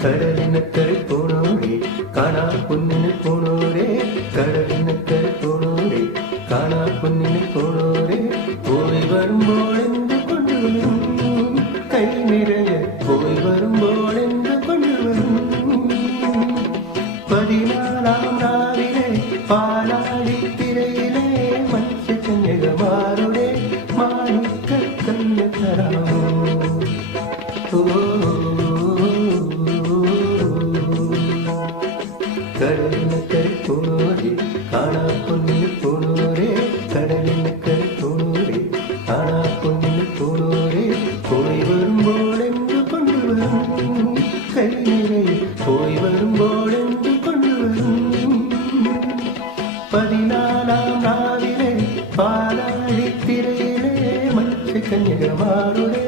കടലിനക്കരെ പോണോരെ കാണാ പൊന്നിന് പോണോരെ കടലിനക്കരെ പോണോരെ കാണാ പൊന്നിന് പോണോരെ പോയി വരുമ്പോൾ എന്ത് കൊണ്ടുവരും കൈ നിറയെ പോയി വരുമ്പോൾ എന്ത് കൊണ്ടുവരും 14-ാം രാവിലെ പാലാഴിത്തിരയിലെ മത്സ്യകന്യകമാരുടെ മാണിക്കക്കല്ല് തരാമോ കടലിനക്കരെ പോണോരെ കാണാ പൊന്നിന് പോണോരെ കടലിനക്കരെ പോണോരെ കാണാ പൊന്നിന് പോണോരെ പോയി വരുമ്പോൾ എന്ത് കൊണ്ടുവരും കൈ നിറയെ പോയി വരുമ്പോൾ എന്ത് കൊണ്ടുവരും 14-ാം രാവിലെ പാലാഴിത്തിരയിലെ മത്സ്യകന്യകമാരുടെ